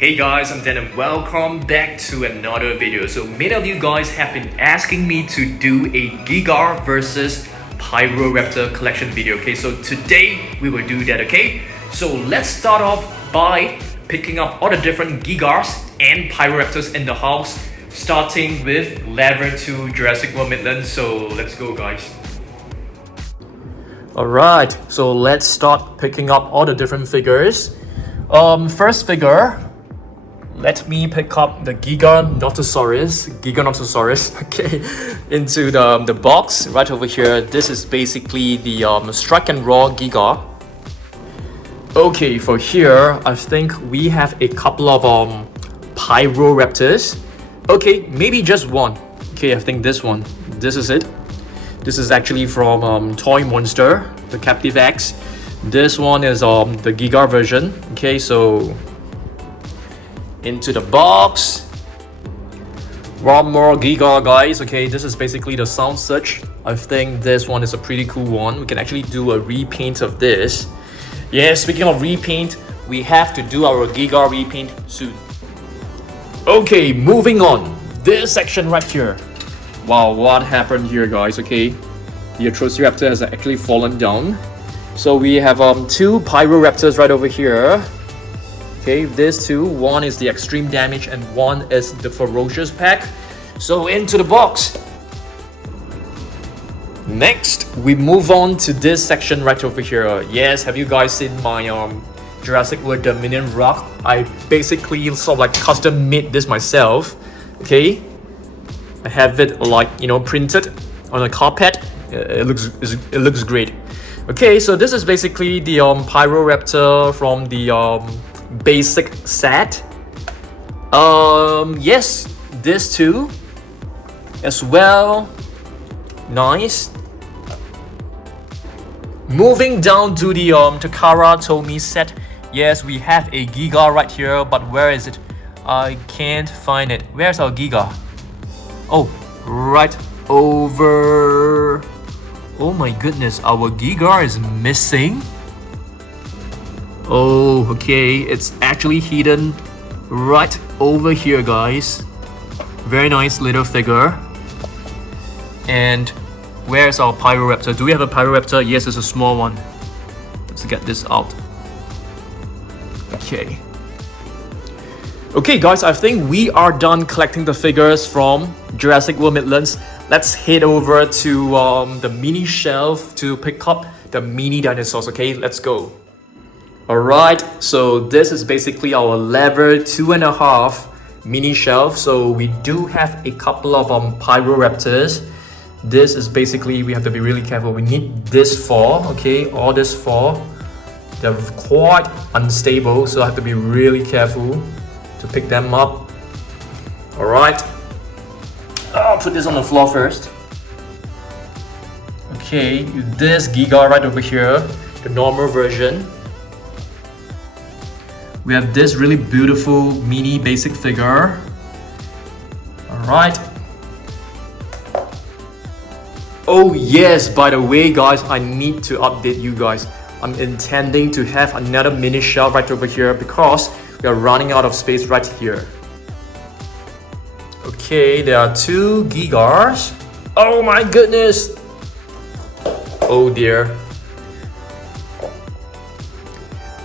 Hey guys, I'm Dan and welcome back to another video. So many of you guys have been asking me to do a Giga versus Pyroraptor collection video, okay? So today we will do that, okay? So let's start off by picking up all the different Gigas and Pyroraptors in the house, starting with level 2 Jurassic World Midland. So let's go guys. Alright, so let's start picking up all the different figures. First figure, let me pick up the Giganotosaurus, okay, into the box right over here. This is basically the Strike and Roar Giga. Okay, for here, I think we have a couple of Pyroraptors. Okay, maybe just one. Okay, I think this one. This is it. This is actually from Toy Monster, the Captive X. This one is the Giga version. Okay, so into the box. One more Giga, guys. Okay, this is basically the Sound Search. I think this one is a pretty cool one. We can actually do a repaint of this. Yeah, speaking of repaint, we have to do our Giga repaint soon. Okay, moving on. This section right here. Wow, what happened here, guys? Okay, the Atrociraptor has actually fallen down. So we have two Pyroraptors right over here. Okay, these two, one is the extreme damage and one is the ferocious pack. So into the box. Next, we move on to this section right over here. Yes, have you guys seen my Jurassic World Dominon rock? I basically sort of like custom made this myself. Okay, I have it like, you know, printed on a carpet. It looks great. Okay, so this is basically the Pyroraptor from the basic set. Yes, this too as well. Nice. Moving down to the Takara Tomy set. Yes, we have a Giga right here, but where is it? I can't find it. Where's our Giga? Oh, right over. Oh my goodness, our Giga is missing. Oh, okay, it's actually hidden right over here, guys. Very nice little figure. And where's our Pyroraptor? Do we have a Pyroraptor? Yes, it's a small one. Let's get this out. Okay. Okay, guys, I think we are done collecting the figures from Jurassic World Midlands. Let's head over to the mini shelf to pick up the mini dinosaurs. Okay, let's go. Alright, so this is basically our level 2.5 mini shelf. So we do have a couple of Pyroraptors. This is basically, we have to be really careful. We need this four, okay, all this four. They're quite unstable, so I have to be really careful to pick them up. Alright, I'll put this on the floor first. Okay, this Giga right over here, the normal version. We have this really beautiful mini basic figure. Alright. Oh yes, by the way guys, I need to update you guys. I'm intending to have another mini shelf right over here because we are running out of space right here. Okay, there are two Gigas. Oh my goodness. Oh dear.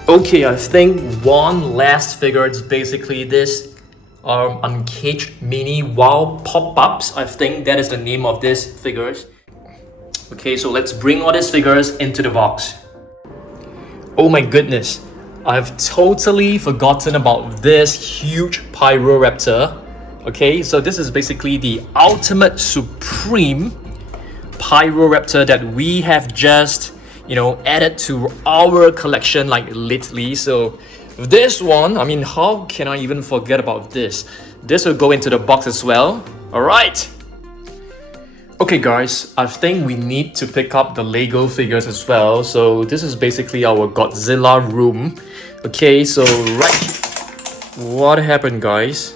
Okay, I think one last figure is basically this Uncaged Mini Wow Pop-Ups. I think that is the name of these figures. Okay, so let's bring all these figures into the box. Oh my goodness, I've totally forgotten about this huge Pyroraptor. Okay, so this is basically the ultimate Supreme Pyroraptor that we have just, you know, added to our collection like lately. So this one, I mean, how can I even forget about this? This will go into the box as well. All right. Okay guys, I think we need to pick up the Lego figures as well. So this is basically our Godzilla room. Okay, so right. What happened, guys?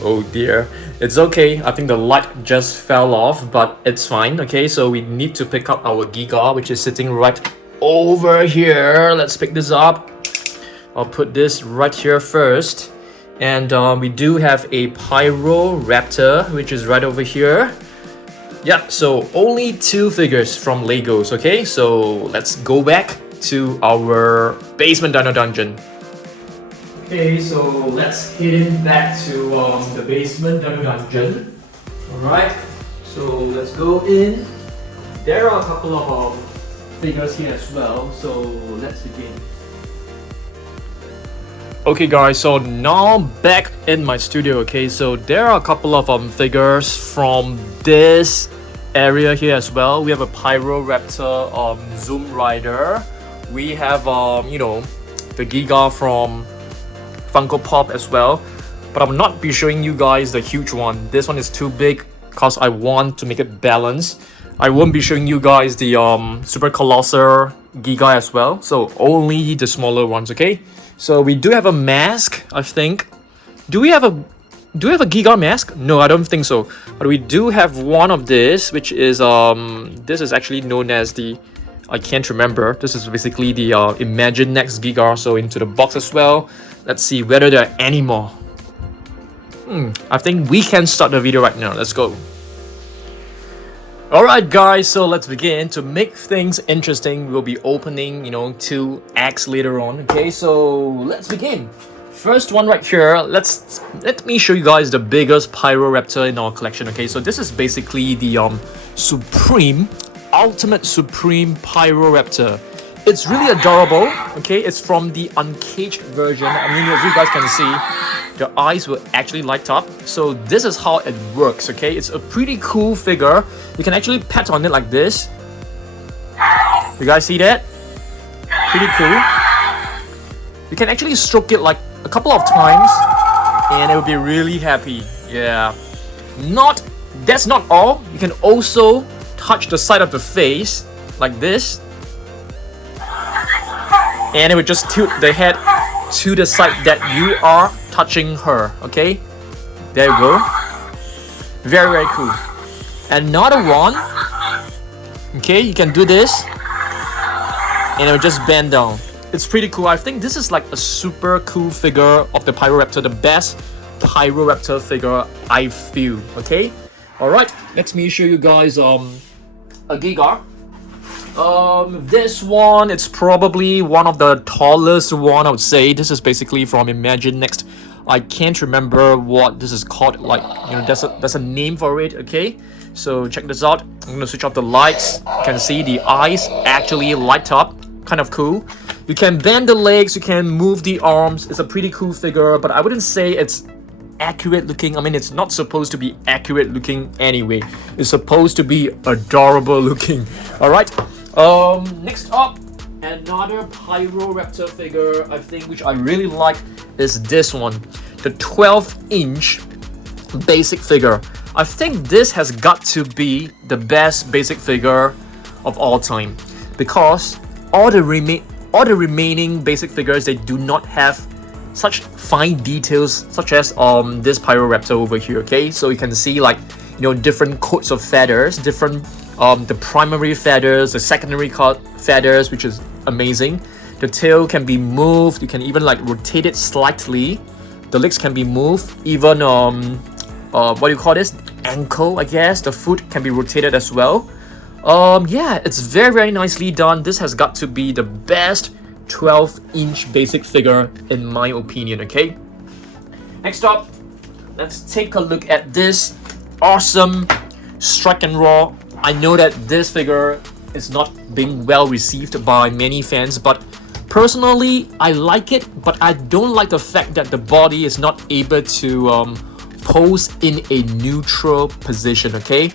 Oh dear. It's okay. I think the light just fell off, but it's fine. Okay, so we need to pick up our Giga, which is sitting right over here. Let's pick this up. I'll put this right here first. And we do have a Pyroraptor, which is right over here. Yeah, so only 2 figures from Legos, okay? So let's go back to our basement dino dungeon. Okay, so let's head in back to the basement dino dungeon. Alright, so let's go in. There are a couple of figures here as well, so let's begin. Okay guys, so now back in my studio, okay, so there are a couple of figures from this area here as well. We have a Pyroraptor Zoom Rider. We have you know, the Giga from Funko Pop as well. But I'm not be showing you guys the huge one. This one is too big because I want to make it balanced. I won't be showing you guys the Super Colossal Giga as well. So only the smaller ones, okay? So we do have a mask, I think. Do we have a Giga mask? No, I don't think so. But we do have one of this, which is this is actually known as the, I can't remember. This is basically the Imagine Next Giga. So into the box as well. Let's see whether there are any more. I think we can start the video right now. Let's go. Alright guys, so let's begin. To make things interesting, we'll be opening, you know, 2 eggs later on. Okay, so let's begin. First one right here, let me show you guys the biggest Pyroraptor in our collection. Okay, so this is basically the Ultimate Supreme Pyroraptor. It's really adorable. Okay, it's from the uncaged version. I mean, as you guys can see, the eyes will actually light up. So this is how it works, okay? It's a pretty cool figure. You can actually pet on it like this. You guys see that? Pretty cool. You can actually stroke it like a couple of times and it will be really happy. Yeah. That's not all. You can also touch the side of the face like this. And it will just tilt the head to the side that you are touching her, okay? There you go. Very, very cool. Another one. Okay, you can do this. And it will just bend down. It's pretty cool. I think this is like a super cool figure of the Pyroraptor. The best Pyroraptor figure, I feel, okay? Alright, let me show you guys a Giga. This one, it's probably one of the tallest one, I would say. This is basically from Imagine Next. I can't remember what this is called. Like, you know, there's a name for it. Okay, so check this out. I'm gonna switch off the lights. You can see the eyes actually light up. Kind of cool. You can bend the legs. You can move the arms. It's a pretty cool figure, but I wouldn't say it's accurate looking. I mean, it's not supposed to be accurate looking anyway. It's supposed to be adorable looking. All right. Next up, another Pyroraptor figure, I think, which I really like, is this one, the 12-inch basic figure. I think this has got to be the best basic figure of all time, because all the remaining basic figures, they do not have such fine details such as this Pyroraptor over here. Okay, so you can see, like, you know, different coats of feathers, different the primary feathers, the secondary feathers, which is amazing. The tail can be moved. You can even like rotate it slightly. The legs can be moved. Even what do you call this? Ankle, I guess. The foot can be rotated as well. Yeah, it's very, very nicely done. This has got to be the best 12-inch basic figure in my opinion. Okay. Next up, let's take a look at this awesome Strike and Roar. I know that this figure is not being well received by many fans, but personally I like it, but I don't like the fact that the body is not able to pose in a neutral position. Okay,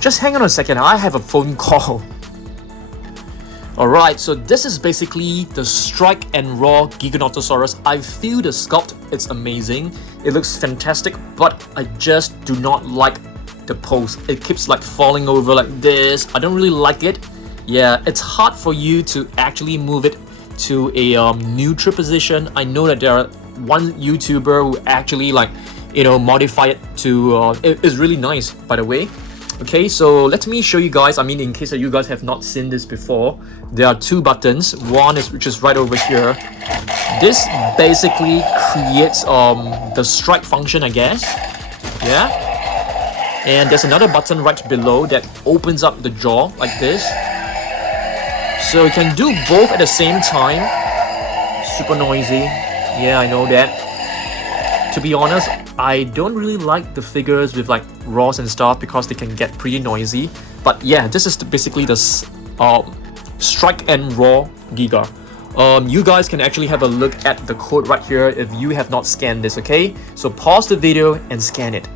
just hang on a second, I have a phone call. Alright, so this is basically the Strike and Roar Giganotosaurus. I feel the sculpt, it's amazing, it looks fantastic, but I just do not like the pose. It keeps like falling over like this. I don't really like it. Yeah, it's hard for you to actually move it to a neutral position. I know that there are one YouTuber who actually, like, you know, modify it to it is really nice, by the way. Okay, so let me show you guys. I mean, in case that you guys have not seen this before, there are two buttons. One is which is right over here. This basically creates the strike function, I guess. Yeah. And there's another button right below that opens up the jaw like this. So you can do both at the same time. Super noisy. Yeah, I know that. To be honest, I don't really like the figures with like roars and stuff because they can get pretty noisy. But yeah, this is basically the Strike N Roar Giga. You guys can actually have a look at the code right here if you have not scanned this, okay? So pause the video and scan it.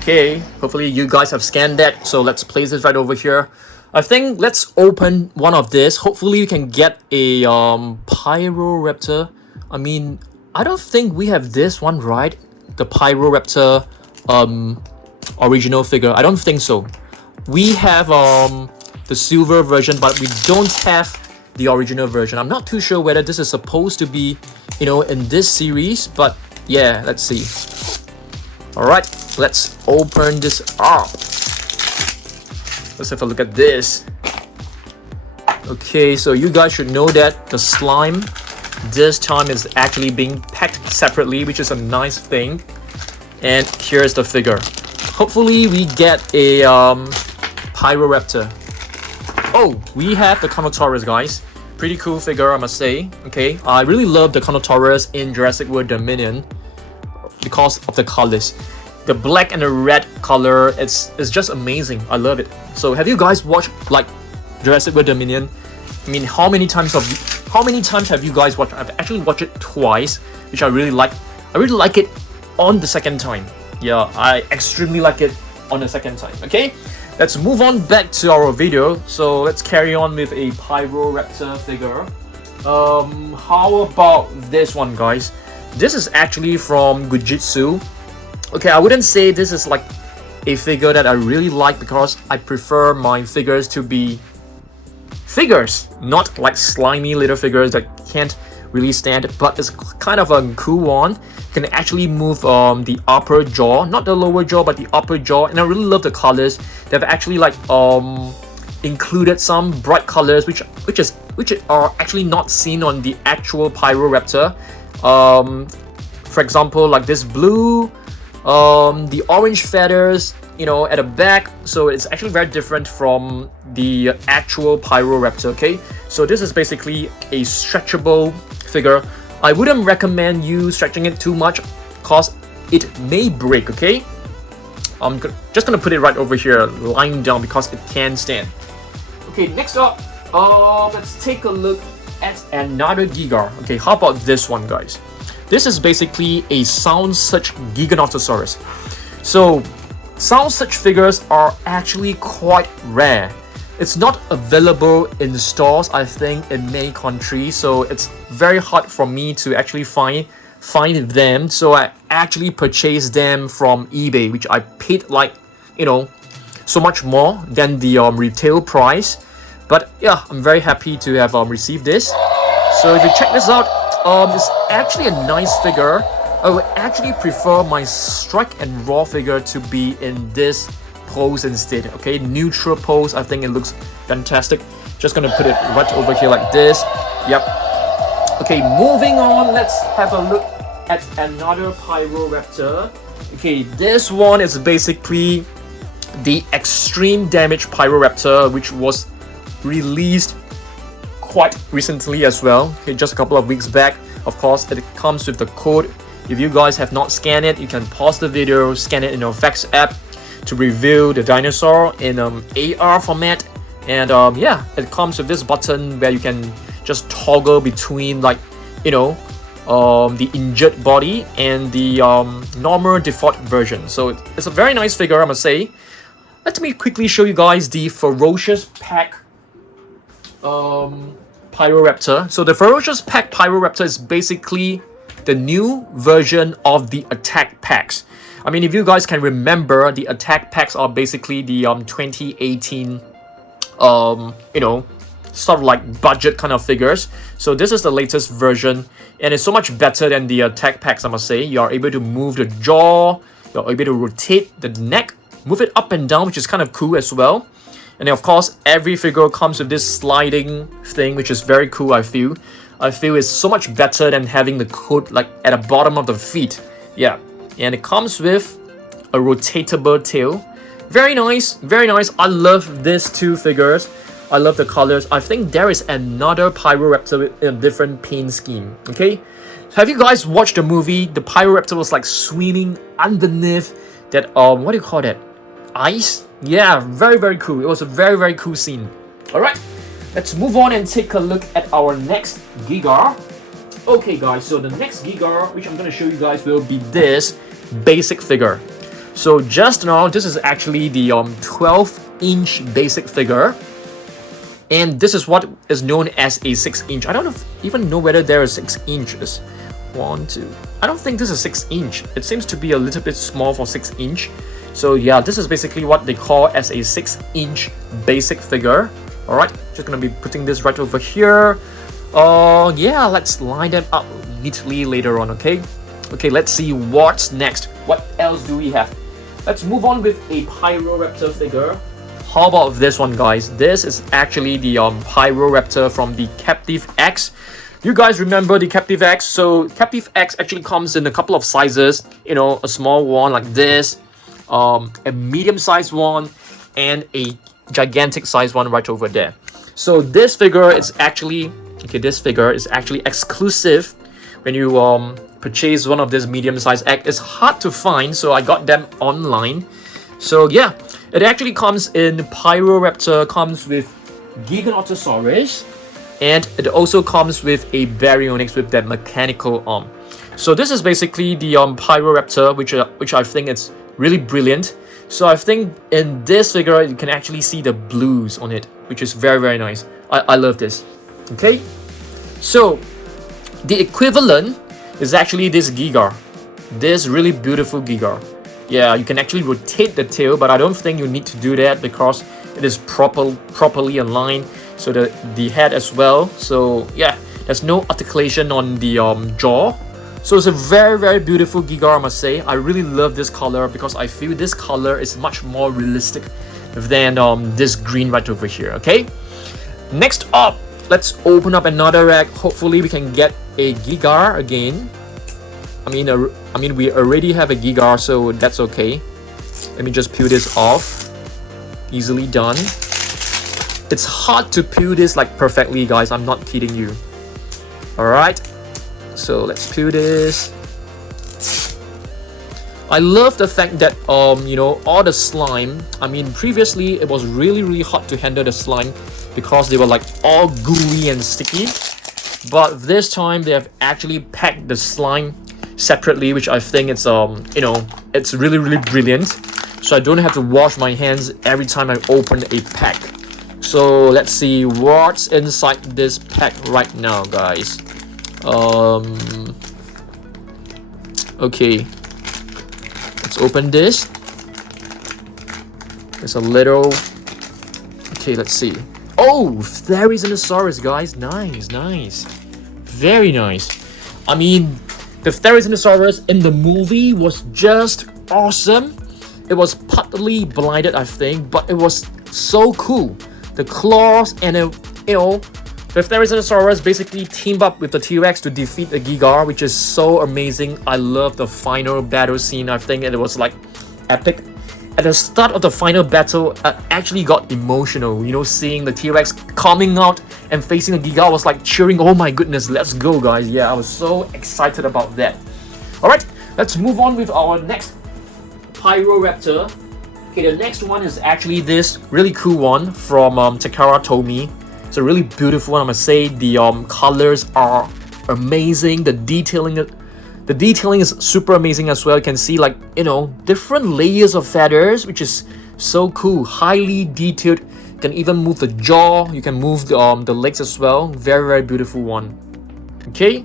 Okay, hopefully you guys have scanned that. So let's place this right over here. I think let's open one of this. Hopefully you can get a Pyroraptor. I mean, I don't think we have this one, right? The Pyroraptor original figure. I don't think so. We have the silver version, but we don't have the original version. I'm not too sure whether this is supposed to be, you know, in this series, but yeah, let's see. All right, let's open this up. Let's have a look at this. Okay, so you guys should know that the slime this time is actually being packed separately, which is a nice thing. And here's the figure. Hopefully we get a Pyroraptor. Oh, we have the Giganotosaurus, guys. Pretty cool figure, I must say. Okay, I really love the Giganotosaurus in Jurassic World Dominion because of the colors. The black and the red color, it's just amazing. I love it. So have you guys watched like Jurassic World Dominion? I mean, how many times have you guys watched? I've actually watched it twice, which I really like. I really like it on the second time. Yeah, I extremely like it on the second time. Okay, let's move on back to our video. So let's carry on with a Pyroraptor figure. How about this one, guys? This is actually from Gujitsu. Okay, I wouldn't say this is like a figure that I really like because I prefer my figures to be figures, not like slimy little figures that can't really stand, but it's kind of a cool one. You can actually move the upper jaw, not the lower jaw, but the upper jaw, and I really love the colors. They've actually like included some bright colors which are actually not seen on the actual Pyroraptor. For example, like this blue, the orange feathers, you know, at the back. So it's actually very different from the actual Pyroraptor. Okay, so this is basically a stretchable figure. I wouldn't recommend you stretching it too much because it may break. Okay, I'm just gonna put it right over here, lying down, because it can stand. Okay, next up, let's take a look at another Giga. Okay, how about this one, guys? This is basically a Sound Search Giganotosaurus. So Sound Search figures are actually quite rare. It's not available in stores, I think, in many countries, so it's very hard for me to actually find them. So I actually purchased them from eBay, which I paid like, you know, so much more than the retail price. But yeah, I'm very happy to have received this. So if you check this out, it's actually a nice figure. I would actually prefer my Strike and Roar figure to be in this pose instead. Okay, neutral pose. I think it looks fantastic. Just gonna put it right over here like this. Yep. Okay, moving on. Let's have a look at another Pyroraptor. Okay, this one is basically the Extreme Damage Pyroraptor, which was released quite recently as well. Okay, just a couple of weeks back. Of course, it comes with the code. If you guys have not scanned it, you can pause the video, scan it in your Vex app to review the dinosaur in AR format. And yeah, it comes with this button where you can just toggle between, like, you know, the injured body and the normal default version. So it's a very nice figure, I must say. Let me quickly show you guys the Ferocious Pack Pyroraptor. So the Ferocious Pack Pyroraptor is basically the new version of the attack packs. I mean, if you guys can remember, the attack packs are basically the 2018 you know, sort of like budget kind of figures. So this is the latest version, and it's so much better than the attack packs, I must say. You are able to move the jaw, You're able to rotate the neck, move it up and down, which is kind of cool as well. And then of course, every figure comes with this sliding thing, which is very cool, I feel. I feel it's so much better than having the coat like at the bottom of the feet. Yeah, and it comes with a rotatable tail. Very nice, very nice. I love these two figures. I love the colors. I think there is another Pyroraptor with a different paint scheme. Okay, have you guys watched the movie? The Pyroraptor was like swimming underneath that what do you call that? Ice? Yeah, very cool. It was a very cool scene. All right, let's move on and take a look at our next Giga. Okay guys, so the next Giga which I'm going to show you guys will be this basic figure. So just now, this is actually the 12-inch basic figure. And this is what is known as a 6-inch. I don't even know whether there are 6 inches. 1, 2. I don't think this is 6-inch. It seems to be a little bit small for 6-inch. So yeah, this is basically what they call as a 6-inch basic figure. Alright, just gonna be putting this right over here. Yeah, let's line them up neatly later on, okay? Okay, let's see what's next. What else do we have? Let's move on with a Pyroraptor figure. How about this one, guys? This is actually the Pyroraptor from the Captive X. You guys remember the Captive X? So Captive X actually comes in a couple of sizes. You know, a small one like this, a medium-sized one, and a gigantic-sized one right over there. So this figure is actually exclusive when you purchase one of this medium-sized X. It's hard to find, so I got them online. So yeah, it actually comes in Pyroraptor, comes with Giganotosaurus, and it also comes with a Baryonyx with that mechanical arm. So this is basically the Pyroraptor, which I think it's really brilliant. So I think in this figure you can actually see the blues on it, which is very nice. I love this. Okay, so the equivalent is actually this Giga, this really beautiful Giga. Yeah, you can actually rotate the tail, but I don't think you need to do that because it is properly aligned. So the head as well. So yeah, there's no articulation on the jaw. So it's a very beautiful Giga, I must say. I really love this color because I feel this color is much more realistic than this green right over here. Okay, next up, let's open up another rack. Hopefully we can get a Giga again. I mean, we already have a Giga, so that's okay. Let me just peel this off. Easily done. It's hard to peel this like perfectly, guys. I'm not kidding you. Alright. So let's peel this. I love the fact that you know, all the slime. I mean, previously it was really hard to handle the slime because they were like all gooey and sticky. But this time they have actually packed the slime separately, which I think it's you know, it's really brilliant. So I don't have to wash my hands every time I open a pack. So let's see what's inside this pack right now, guys. Okay, let's open this. There's a little. Okay, let's see. Oh, there is Dinosaurs, guys. Nice, very nice. I mean, the Dinosaurs in the movie was just awesome. It was partly blinded, I think, but it was so cool. The claws and you know, the Dinosaurs basically teamed up with the T-Rex to defeat the Giga, which is so amazing. I love the final battle scene. I think it was like epic. At the start of the final battle, I actually got emotional. You know, seeing the T-Rex coming out and facing the Giga, I was like cheering. Oh my goodness, let's go, guys. Yeah, I was so excited about that. Alright, let's move on with our next Pyroraptor. Okay, the next one is actually this really cool one from Takara Tomy. It's a really beautiful one, I must say. The colors are amazing. The detailing is super amazing as well. You can see, like, you know, different layers of feathers, which is so cool. Highly detailed. You can even move the jaw. You can move the legs as well. Very beautiful one. Okay,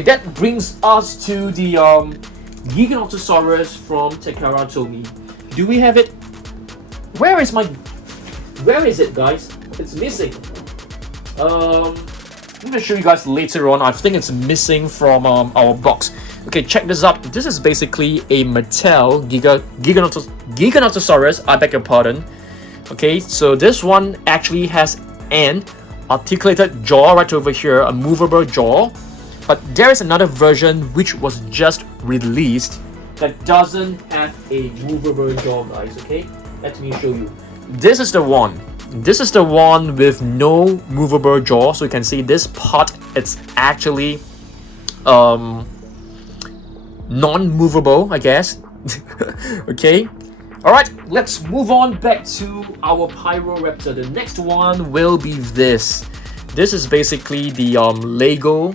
that brings us to the Giganotosaurus from Takara Tomy. Do we have it? Where is it, guys? It's missing. I'm gonna show you guys later on. I think it's missing from our box. Okay, check this out. This is basically a Mattel Giganotosaurus. I beg your pardon. Okay, so this one actually has an articulated jaw right over here, a movable jaw. But there is another version which was just released that doesn't have a movable jaw, guys. Okay, let me show you. This is the one. This is the one with no movable jaw. So you can see this part, it's actually non-movable, I guess. Okay. All right, let's move on back to our Pyroraptor. The next one will be this. This is basically the Lego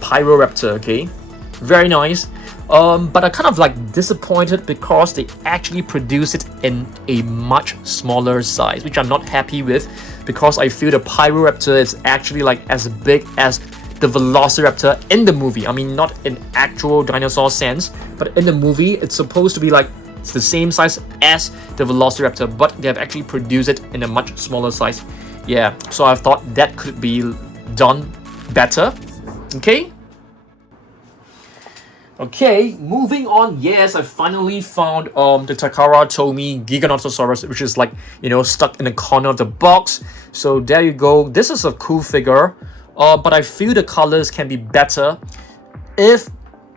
Pyroraptor. Okay, very nice. But I kind of like disappointed because they actually produced it in a much smaller size, which I'm not happy with, because I feel the Pyroraptor is actually like as big as the Velociraptor in the movie. I mean, not in actual dinosaur sense, but in the movie, it's supposed to be like it's the same size as the Velociraptor, but they have actually produced it in a much smaller size. Yeah, so I thought that could be done better. Okay. Okay, moving on. Yes, I finally found the Takara Tomy Giganotosaurus, which is like, you know, stuck in the corner of the box. So there you go. This is a cool figure. But I feel the colors can be better if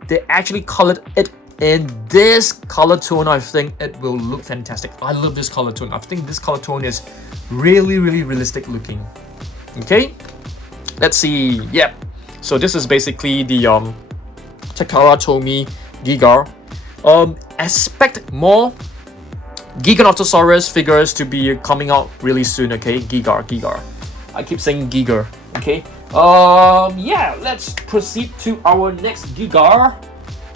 they actually colored it in this color tone. I think it will look fantastic. I love this color tone. I think this color tone is really, really realistic looking. Okay, let's see. Yep. So this is basically the Takara Tomy Giga. Expect more Giganotosaurus figures to be coming out really soon. Okay, Giga. I keep saying Giga. Okay. Yeah. Let's proceed to our next Giga.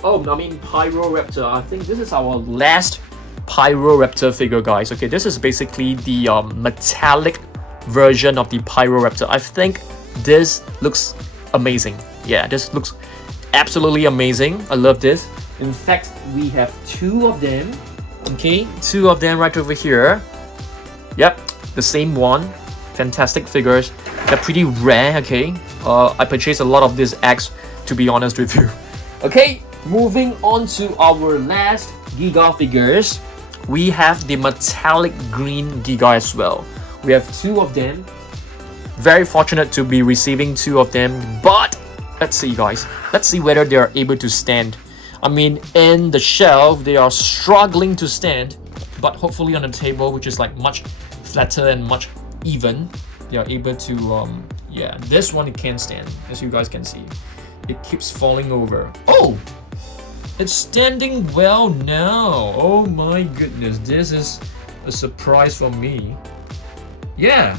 Pyroraptor. I think this is our last Pyroraptor figure, guys. Okay, this is basically the metallic version of the Pyroraptor. I think this looks amazing. Yeah, this looks absolutely amazing. I love this. In fact, we have two of them. Okay, two of them right over here. Yep, the same one. Fantastic figures. They're pretty rare. Okay, I purchased a lot of these eggs, to be honest with you. Okay, moving on to our last Giga figures. We have the metallic green Giga as well. We have two of them. Very fortunate to be receiving two of them, but let's see, guys. Let's see whether they are able to stand. I mean, in the shelf, they are struggling to stand, but hopefully on the table, which is like much flatter and much even, they are able to, yeah, this one it can stand, as you guys can see. It keeps falling over. Oh! It's standing well now. Oh my goodness, this is a surprise for me. Yeah.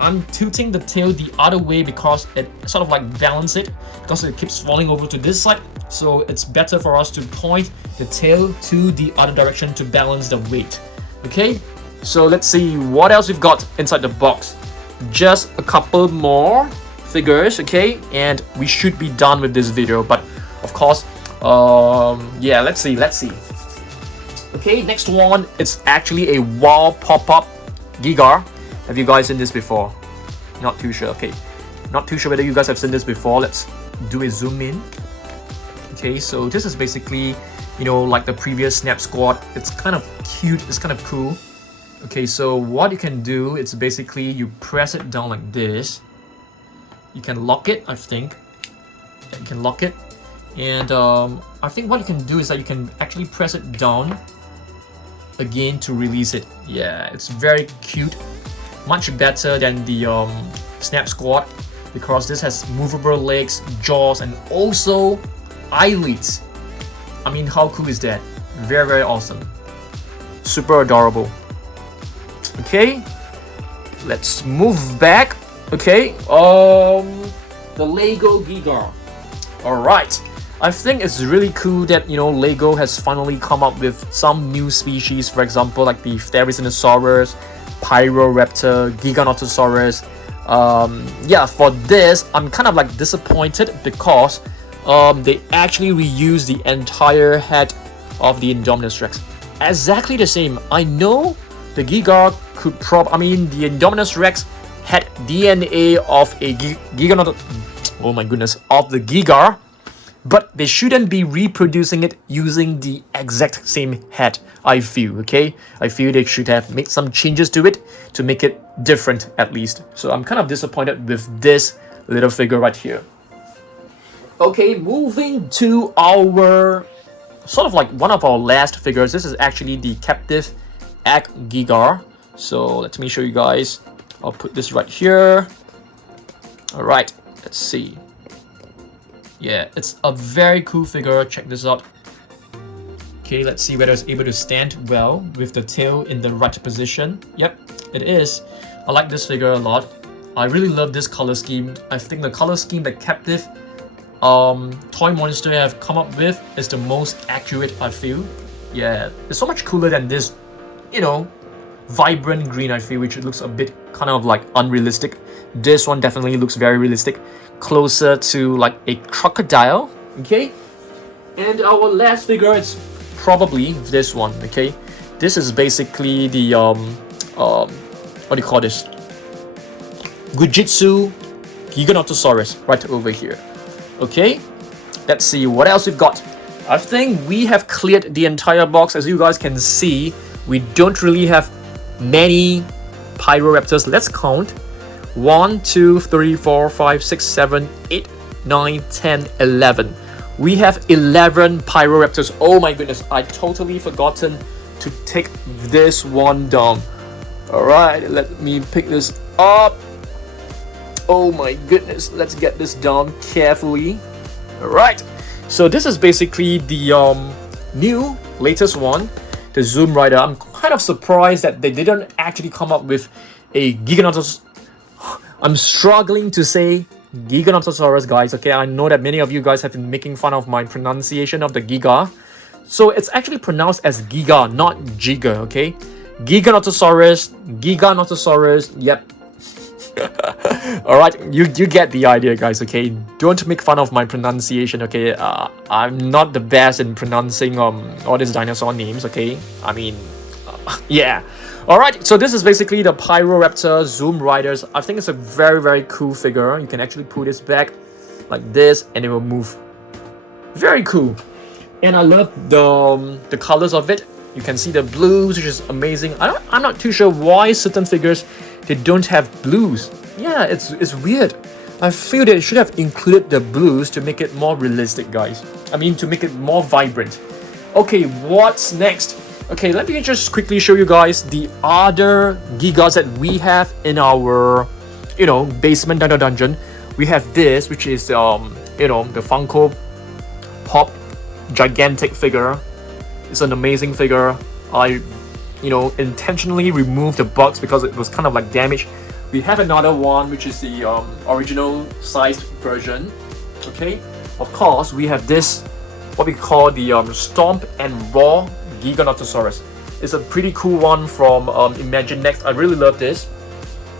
I'm tilting the tail the other way because it sort of like balance it, because it keeps falling over to this side. So it's better for us to point the tail to the other direction to balance the weight. Okay, so let's see what else we've got inside the box. Just a couple more figures, okay, and we should be done with this video. But of course, yeah, let's see. Okay, next one, it's actually a wall pop-up Giga. Have you guys seen this before? Not too sure. Okay, not too sure whether you guys have seen this before. Let's do a zoom in. Okay, so this is basically, you know, like the previous Snap Squad. It's kind of cute. It's kind of cool. Okay, so what you can do, it's basically you press it down like this. You can lock it, I think. Yeah, you can lock it. And I think what you can do is that you can actually press it down again to release it. Yeah, it's very cute. Much better than the Snap Squad, because this has movable legs, jaws, and also eyelids. I mean, how cool is that? Very, very awesome. Super adorable. Okay, let's move back. Okay, the Lego Giga. Alright, I think it's really cool that, you know, Lego has finally come up with some new species. For example, like the Therizinosaurus, Pyroraptor, Giganotosaurus. Yeah, for this, I'm kind of like disappointed because they actually reused the entire head of the Indominus Rex. Exactly the same. I know the Giga could the Indominus Rex had DNA of a of the Giga, but they shouldn't be reproducing it using the exact same head, I feel, okay? I feel they should have made some changes to it to make it different at least. So I'm kind of disappointed with this little figure right here. Okay, moving to our sort of like one of our last figures. This is actually the captive egg Giga. So let me show you guys. I'll put this right here. All right, let's see. Yeah, it's a very cool figure. Check this out. Okay, let's see whether it's able to stand well with the tail in the right position. Yep, it is. I like this figure a lot. I really love this color scheme. I think the color scheme that Captive Toy Monster have come up with is the most accurate, I feel. Yeah, it's so much cooler than this, you know, vibrant green, I feel, which looks a bit kind of like unrealistic. This one definitely looks very realistic, closer to like a crocodile. Okay, and our last figure is probably this one. Okay, this is basically the what do you call this, Gujitsu Giganotosaurus right over here. Okay, let's see what else we've got. I think we have cleared the entire box. As you guys can see, we don't really have many Pyroraptors. Let's count. 1, 2, 3, 4, 5, 6, 7, 8, 9, 10, 11. We have 11 Pyroraptors. Oh my goodness, I totally forgotten to take this one down. Alright, let me pick this up. Oh my goodness, let's get this down carefully. Alright, so this is basically the new latest one, the Zoom Rider. I'm kind of surprised that they didn't actually come up with a Giganotosaurus. I'm struggling to say Giganotosaurus, guys. Okay, I know that many of you guys have been making fun of my pronunciation of the Giga. So it's actually pronounced as Giga, not Giga, okay? Giganotosaurus, yep. Alright, you get the idea, guys, okay? Don't make fun of my pronunciation, okay? I'm not the best in pronouncing all these dinosaur names, okay? I mean, yeah. Alright, so this is basically the Pyroraptor Zoom Riders. I think it's a very, very cool figure. You can actually pull this back like this and it will move. Very cool. And I love the colors of it. You can see the blues, which is amazing. I'm not too sure why certain figures, they don't have blues. Yeah, it's weird. I feel they should have included the blues to make it more realistic, guys. I mean, to make it more vibrant. Okay, what's next? Okay, let me just quickly show you guys the other Gigas that we have in our, you know, basement dino dungeon. We have this, which is you know, the Funko Pop gigantic figure. It's an amazing figure. I, you know, intentionally removed the box because it was kind of like damaged. We have another one, which is the original sized version. Okay, of course we have this, what we call the Stomp N Roar Giganotosaurus. It's a pretty cool one from Imagine Next. I really love this.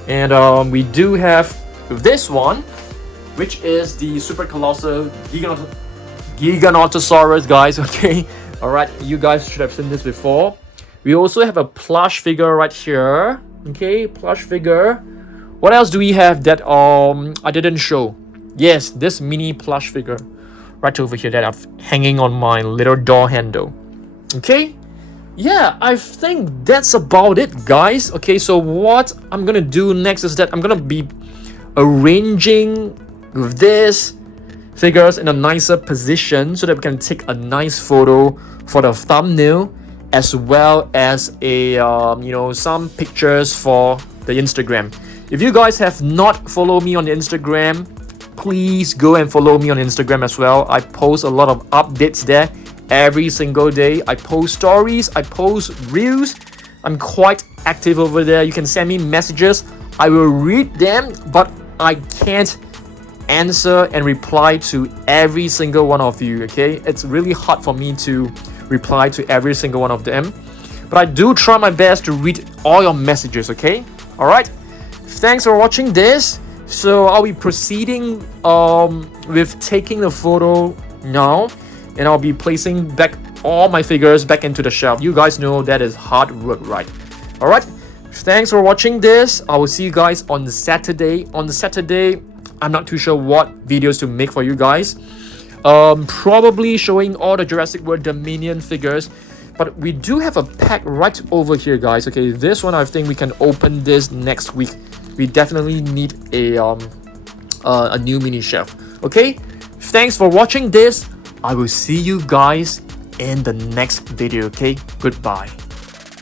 And we do have this one, which is the Super Colossal Giganotosaurus, guys. Okay, all right, you guys should have seen this before. We also have a plush figure right here. Okay, plush figure. What else do we have that I didn't show? Yes, this mini plush figure right over here that I'm hanging on my little door handle. Okay, yeah, I think that's about it, guys. Okay, so what I'm gonna do next is that I'm gonna be arranging this figures in a nicer position so that we can take a nice photo for the thumbnail, as well as a you know, some pictures for the Instagram. If you guys have not followed me on the Instagram, please go and follow me on Instagram as well. I post a lot of updates there every single day. I post stories, I post reels. I'm quite active over there. You can send me messages. I will read them, but I can't answer and reply to every single one of you, okay? It's really hard for me to reply to every single one of them, but I do try my best to read all your messages, okay? All right, thanks for watching this. So I'll be proceeding with taking the photo now, and I'll be placing back all my figures back into the shelf. You guys know that is hard work, right? All right, thanks for watching this. I will see you guys on Saturday. On the Saturday, I'm not too sure what videos to make for you guys. probably showing all the Jurassic World Dominion figures. But we do have a pack right over here, guys. Okay, this one I think we can open this next week. We definitely need a new mini shelf. Okay, thanks for watching this. I will see you guys in the next video. Okay, goodbye.